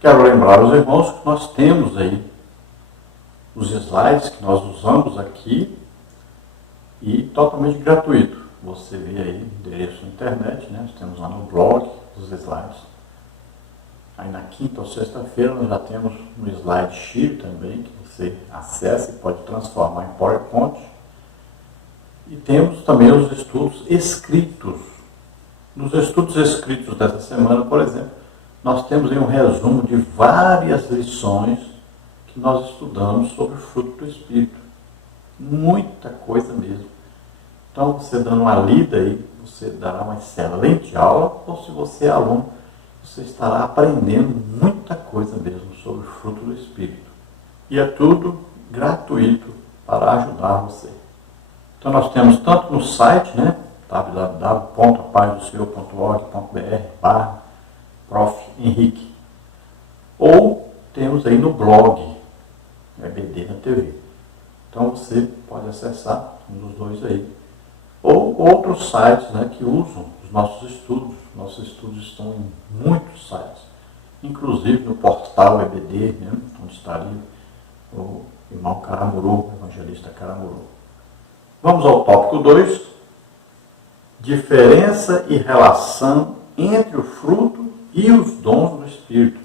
Quero lembrar aos irmãos que nós temos aí os slides que nós usamos aqui e totalmente gratuito. Você vê aí o endereço na internet, né? Nós temos lá no blog os slides. Aí na quinta ou sexta-feira nós já temos no slide sheet também, que você acessa e pode transformar em PowerPoint. E temos também os estudos escritos. Nos estudos escritos dessa semana, por exemplo, nós temos aí um resumo de várias lições que nós estudamos sobre o fruto do Espírito. Muita coisa mesmo. Então, você dando uma lida aí, você dará uma excelente aula, ou se você é aluno, você estará aprendendo muita coisa mesmo sobre o fruto do Espírito. E é tudo gratuito para ajudar você. Então, nós temos tanto no site, né, www.apazdossenhor.org.br/Prof. Henrique, ou temos aí no blog, EBD na TV. Então, você pode acessar um dos dois aí. Ou outros sites, né, que usam os nossos estudos. Nossos estudos estão em muitos sites, inclusive no portal EBD, né, onde está ali o irmão Caramuru, o evangelista Caramuru. Vamos ao tópico 2. Diferença e relação entre o fruto e os dons do Espírito.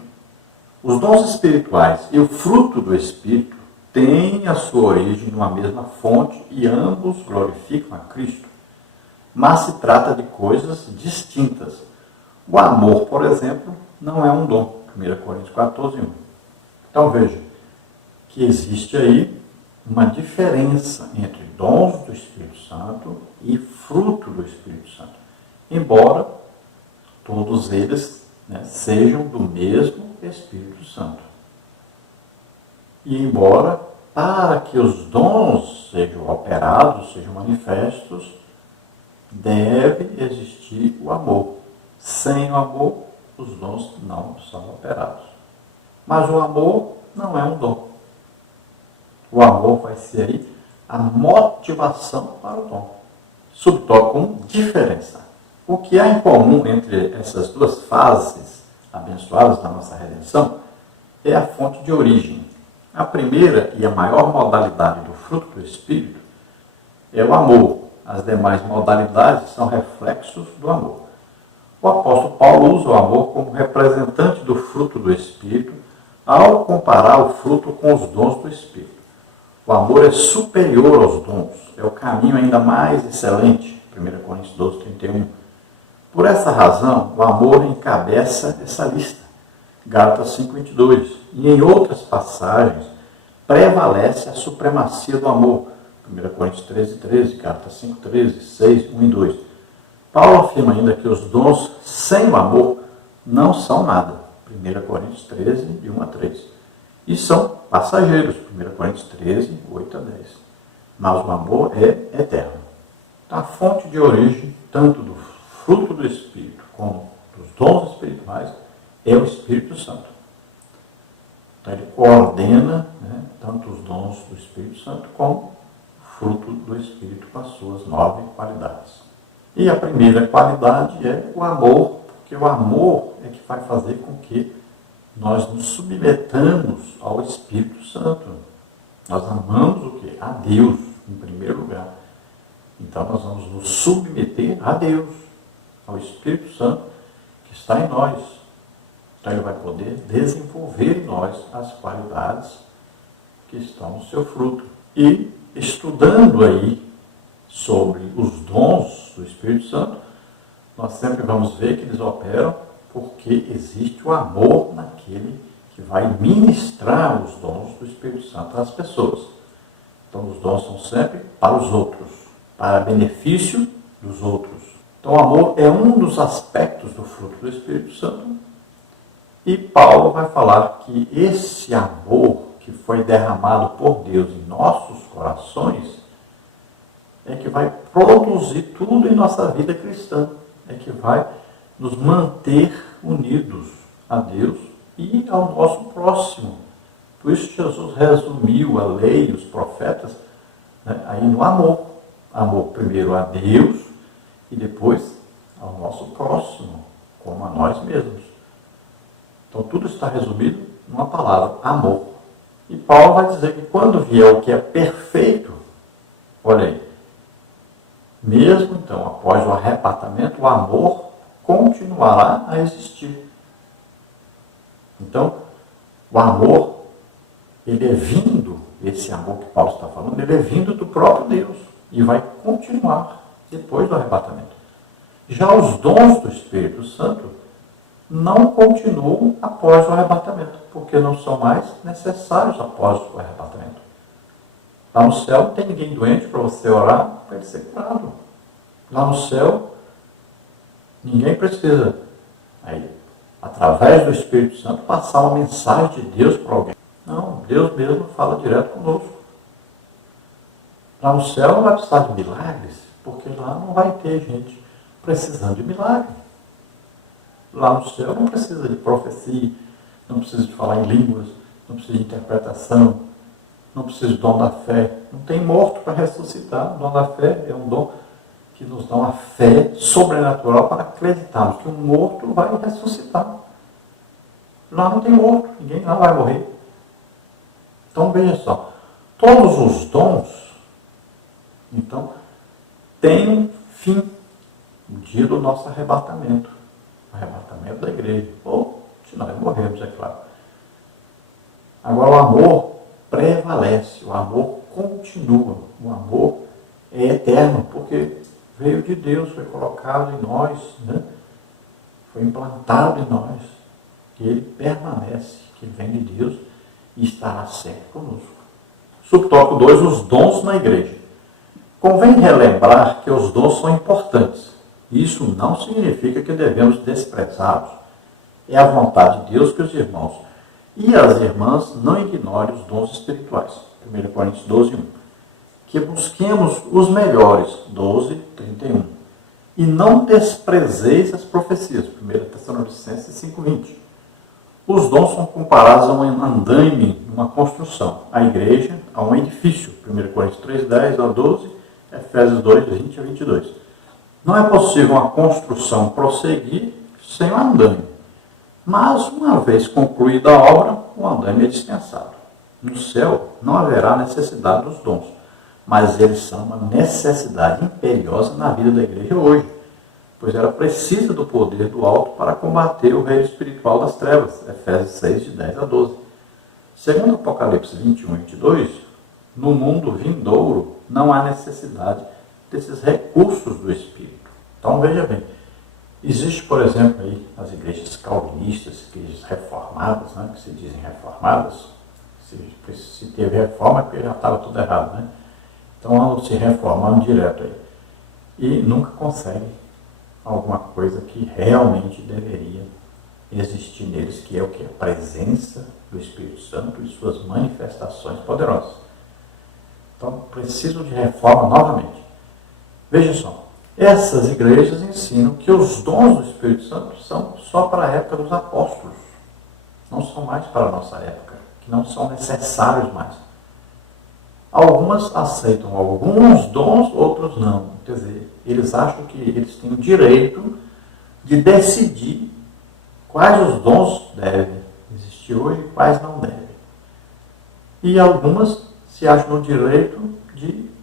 Os dons espirituais e o fruto do Espírito têm a sua origem numa mesma fonte e ambos glorificam a Cristo. Mas se trata de coisas distintas. O amor, por exemplo, não é um dom. 1 Coríntios 14, 1. Então veja que existe aí uma diferença entre dons do Espírito Santo e fruto do Espírito Santo. Embora todos eles, né, sejam do mesmo Espírito Santo. E embora, para que os dons sejam operados, sejam manifestos, deve existir o amor. Sem o amor, os dons não são operados. Mas o amor não é um dom. O amor vai ser aí a motivação para o dom. Subtópico 1, diferença. O que há em comum entre essas duas fases abençoadas da nossa redenção é a fonte de origem. A primeira e a maior modalidade do fruto do Espírito é o amor. As demais modalidades são reflexos do amor. O apóstolo Paulo usa o amor como representante do fruto do Espírito ao comparar o fruto com os dons do Espírito. O amor é superior aos dons, é o caminho ainda mais excelente. 1 Coríntios 12, 31. Por essa razão, o amor encabeça essa lista. Gálatas 5, 22. E em outras passagens, prevalece a supremacia do amor. 1 Coríntios 13, 13, Gálatas 5, 13, 6, 1 e 2. Paulo afirma ainda que os dons sem o amor não são nada. 1 Coríntios 13, de 1 a 3. E são passageiros. 1 Coríntios 13, 8 a 10. Mas o amor é eterno. A fonte de origem, tanto do fruto do Espírito como dos dons espirituais, é o Espírito Santo. Então ele coordena, né, tanto os dons do Espírito Santo como o fruto do Espírito com as suas 9 qualidades. E a primeira qualidade é o amor, porque o amor é que vai fazer com que nós nos submetamos ao Espírito Santo. Nós amamos o quê? A Deus, em primeiro lugar. Então nós vamos nos submeter a Deus, ao Espírito Santo que está em nós. Então ele vai poder desenvolver em nós as qualidades que estão no seu fruto. E estudando aí sobre os dons do Espírito Santo, nós sempre vamos ver que eles operam porque existe o amor naquele que vai ministrar os dons do Espírito Santo às pessoas. Então os dons são sempre para os outros, para benefício dos outros. Então o amor é um dos aspectos do fruto do Espírito Santo. E Paulo vai falar que esse amor que foi derramado por Deus em nossos corações é que vai produzir tudo em nossa vida cristã. É que vai nos manter unidos a Deus e ao nosso próximo. Por isso Jesus resumiu a lei e os profetas, né, aí no amor. Amor primeiro a Deus e depois ao nosso próximo, como a nós mesmos. Então tudo está resumido numa palavra, amor. E Paulo vai dizer que quando vier o que é perfeito, olha aí, mesmo então após o arrebatamento, o amor continuará a existir. Então, o amor, ele é vindo, esse amor que Paulo está falando, ele é vindo do próprio Deus e vai continuar depois do arrebatamento. Já os dons do Espírito Santo não continuam após o arrebatamento, porque não são mais necessários após o arrebatamento. Lá no céu não tem ninguém doente para você orar para ele ser curado. Lá no céu, ninguém precisa, aí, através do Espírito Santo, passar uma mensagem de Deus para alguém. Não, Deus mesmo fala direto conosco. Lá no céu não vai precisar de milagres, porque lá não vai ter gente precisando de milagre. Lá no céu não precisa de profecia, não precisa de falar em línguas, não precisa de interpretação, não precisa de dom da fé. Não tem morto para ressuscitar. O dom da fé é um dom que nos dá uma fé sobrenatural para acreditarmos que um morto vai ressuscitar. Lá não tem morto, ninguém lá vai morrer. Então veja só, todos os dons, então, têm um fim, o dia do nosso arrebatamento. Arrebatamento da igreja, ou se nós morremos, é claro. Agora o amor prevalece, o amor continua, o amor é eterno, porque veio de Deus, foi colocado em nós, né? Foi implantado em nós, que ele permanece, que vem de Deus e estará sempre conosco. Subtópico 2, os dons na igreja. Convém relembrar que os dons são importantes. Isso não significa que devemos desprezá-los. É a vontade de Deus que os irmãos e as irmãs não ignorem os dons espirituais. 1 Coríntios 12, 1. Que busquemos os melhores. 12, 31. E não desprezeis as profecias. 1 Tessalonicenses 5, 20. Os dons são comparados a um andaime, uma construção. A igreja a um edifício. 1 Coríntios 3, 10 a 12. Efésios 2, 20 a 22. Não é possível uma construção prosseguir sem o andaime. Mas, uma vez concluída a obra, o andaime é dispensado. No céu não haverá necessidade dos dons, mas eles são uma necessidade imperiosa na vida da igreja hoje, pois ela precisa do poder do alto para combater o reino espiritual das trevas. Efésios 6, de 10 a 12. Segundo Apocalipse 21 e 22, no mundo vindouro não há necessidade desses recursos do Espírito. Então, veja bem, existe, por exemplo, aí as igrejas calvinistas, igrejas reformadas, né, que se dizem reformadas. Se teve reforma é porque já estava tudo errado, né? Então, andam se reformando direto aí. E nunca conseguem alguma coisa que realmente deveria existir neles, que é o que? A presença do Espírito Santo e suas manifestações poderosas. Então, precisam de reforma novamente. Veja só, essas igrejas ensinam que os dons do Espírito Santo são só para a época dos apóstolos. Não são mais para a nossa época, que não são necessários mais. Algumas aceitam alguns dons, outros não. Quer dizer, eles acham que eles têm o direito de decidir quais os dons devem existir hoje e quais não devem. E algumas se acham no direito de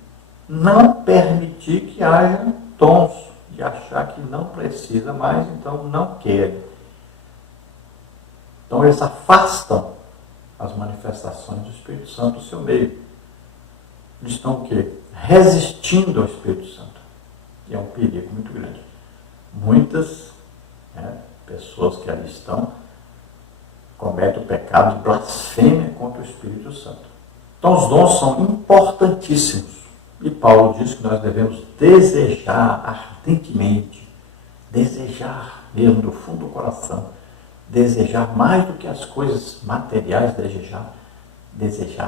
não permitir que haja dons, de achar que não precisa mais, então não querem. Então eles afastam as manifestações do Espírito Santo do seu meio. Eles estão o quê? Resistindo ao Espírito Santo. E é um perigo muito grande. Muitas pessoas que ali estão cometem o pecado de blasfêmia contra o Espírito Santo. Então os dons são importantíssimos. E Paulo diz que nós devemos desejar ardentemente, desejar mesmo do fundo do coração, desejar mais do que as coisas materiais, desejar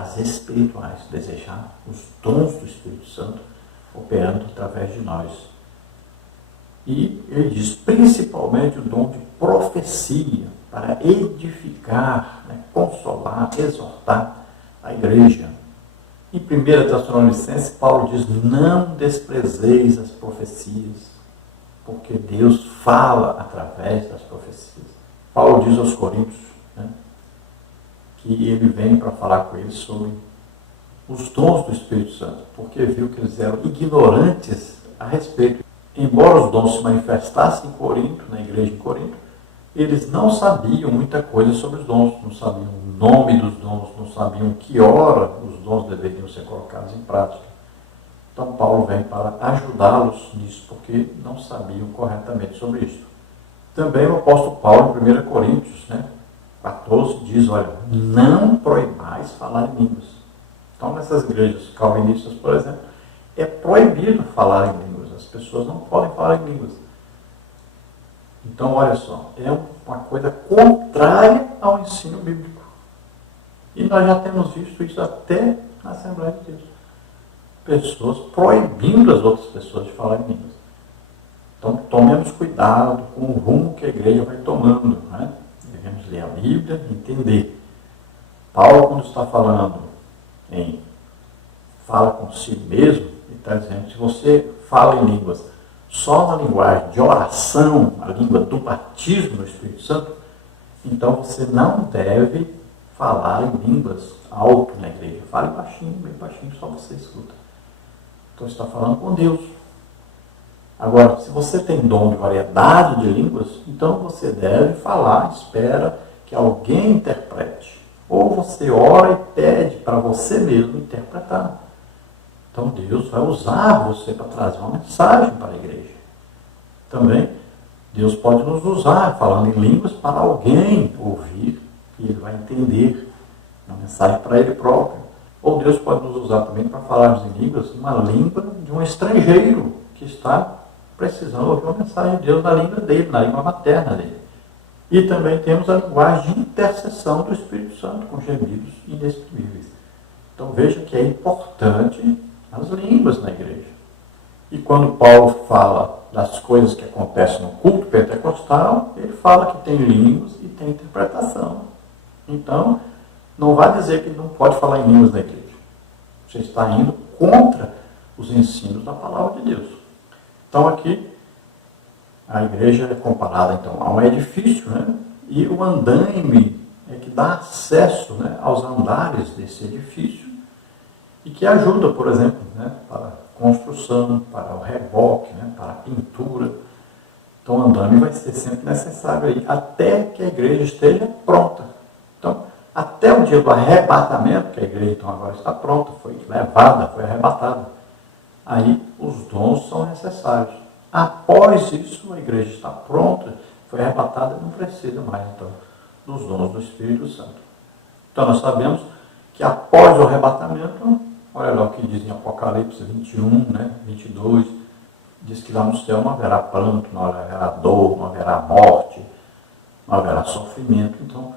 as espirituais, desejar os dons do Espírito Santo operando através de nós. E ele diz principalmente o dom de profecia, para edificar, consolar, exortar a igreja. Em 1 Tessalonicenses, Paulo diz, não desprezeis as profecias, porque Deus fala através das profecias. Paulo diz aos Coríntios, né, que ele vem para falar com eles sobre os dons do Espírito Santo, porque viu que eles eram ignorantes a respeito. Embora os dons se manifestassem em Corinto, na igreja em Corinto, eles não sabiam muita coisa sobre os dons, não sabiam o nome dos dons, não sabiam que hora os dons deveriam ser colocados em prática. Então Paulo vem para ajudá-los nisso, porque não sabiam corretamente sobre isso. Também o apóstolo Paulo, em 1 Coríntios, 14, diz, olha, não proibais falar em línguas. Então nessas igrejas calvinistas, por exemplo, é proibido falar em línguas. As pessoas não podem falar em línguas. Então, olha só, é uma coisa contrária ao ensino bíblico. E nós já temos visto isso até na Assembleia de Deus. Pessoas proibindo as outras pessoas de falar em línguas. Então, tomemos cuidado com o rumo que a igreja vai tomando. Né? Devemos ler a Bíblia e entender. Paulo, quando está falando em fala consigo mesmo, ele está dizendo, se você fala em línguas só na linguagem de oração, a língua do batismo no Espírito Santo, então você não deve falar em línguas alto na igreja. Fale baixinho, bem baixinho, só você escuta. Então você está falando com Deus. Agora, se você tem dom de variedade de línguas, então você deve falar, espera que alguém interprete. Ou você ora e pede para você mesmo interpretar. Então Deus vai usar você para trazer uma mensagem para a igreja. Também, Deus pode nos usar falando em línguas para alguém ouvir e ele vai entender uma mensagem para ele próprio. Ou Deus pode nos usar também para falarmos em línguas, uma língua de um estrangeiro que está precisando ouvir uma mensagem de Deus na língua dele, na língua materna dele. E também temos a linguagem de intercessão do Espírito Santo, com gemidos inexprimíveis. Então veja que é importante as línguas na igreja. E quando Paulo fala das coisas que acontecem no culto pentecostal, ele fala que tem línguas e tem interpretação. Então, não vai dizer que não pode falar em línguas na igreja. Você está indo contra os ensinos da palavra de Deus. Então aqui, a igreja é comparada então a um edifício, e o andaime é que dá acesso, aos andares desse edifício e que ajuda, por exemplo, para a construção, para o reboque, para a pintura. Então o andaime vai ser sempre necessário aí, até que a igreja esteja pronta. Então, até o dia do arrebatamento, que a igreja então agora está pronta, foi levada, foi arrebatada, aí os dons são necessários. Após isso, a igreja está pronta, foi arrebatada, não precisa mais, então, dos dons do Espírito Santo. Então, nós sabemos que após o arrebatamento, olha lá o que diz em Apocalipse 21, 22, diz que lá no céu não haverá pranto, não haverá dor, não haverá morte, não haverá sofrimento. Então,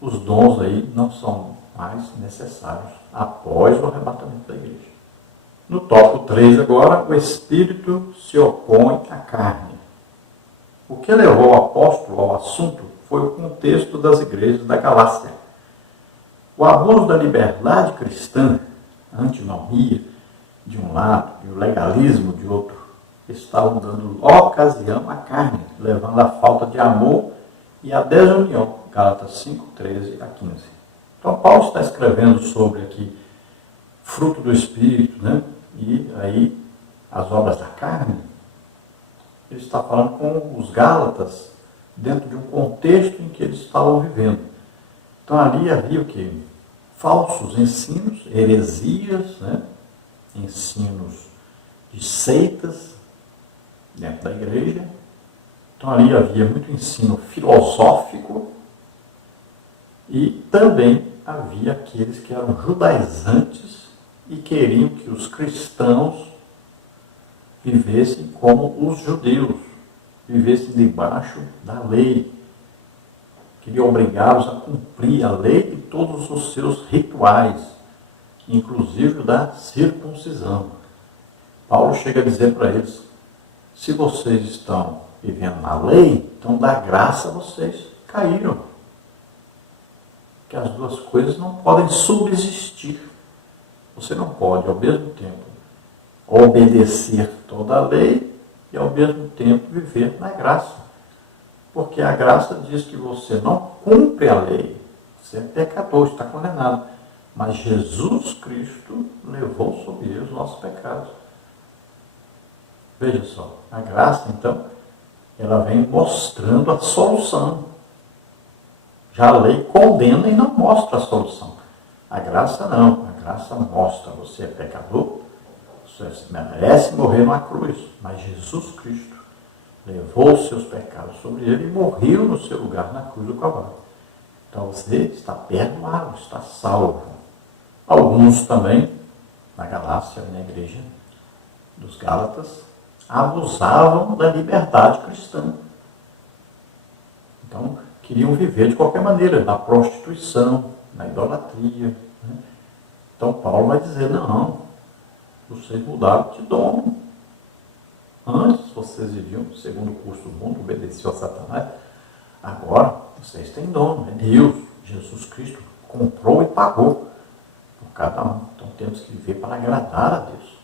os dons aí não são mais necessários após o arrebatamento da igreja. No tópico 3 agora, o Espírito se opõe à carne. O que levou o apóstolo ao assunto foi o contexto das igrejas da Galácia. O abuso da liberdade cristã, a antinomia de um lado e o legalismo de outro, estavam dando ocasião à carne, levando à falta de amor e à desunião. Gálatas 5, 13 a 15. Então Paulo está escrevendo sobre aqui fruto do Espírito, e aí as obras da carne. Ele está falando com os Gálatas dentro de um contexto em que eles estavam vivendo. Então ali havia o quê? Falsos ensinos, heresias, ensinos de seitas dentro da igreja. Então ali havia muito ensino filosófico e também havia aqueles que eram judaizantes e queriam que os cristãos vivessem como os judeus, vivessem debaixo da lei. Queriam obrigá-los a cumprir a lei e todos os seus rituais, inclusive o da circuncisão. Paulo chega a dizer para eles, se vocês estão vivendo na lei, então da graça vocês caíram. Que as duas coisas não podem subsistir. Você não pode, ao mesmo tempo, obedecer toda a lei e, ao mesmo tempo, viver na graça. Porque a graça diz que você não cumpre a lei, Você é pecador, está condenado. Mas Jesus Cristo levou sobre ele os nossos pecados. Veja só, a graça, então, ela vem mostrando a solução. Já a lei condena e não mostra a solução. A graça não, a graça mostra, você é pecador, você merece morrer numa cruz, mas Jesus Cristo levou os seus pecados sobre ele e morreu no seu lugar na cruz do Calvário. Então você está perdoado, está salvo. Alguns também, na Galácia, na igreja dos Gálatas, abusavam da liberdade cristã. Então, queriam viver de qualquer maneira, na prostituição, na idolatria. Né? Então, Paulo vai dizer, não, vocês mudaram de dono. Antes, vocês viviam segundo o curso do mundo, obedeciam a Satanás. Agora, vocês têm dono, é Deus. Jesus Cristo comprou e pagou por cada um. Então, temos que viver para agradar a Deus.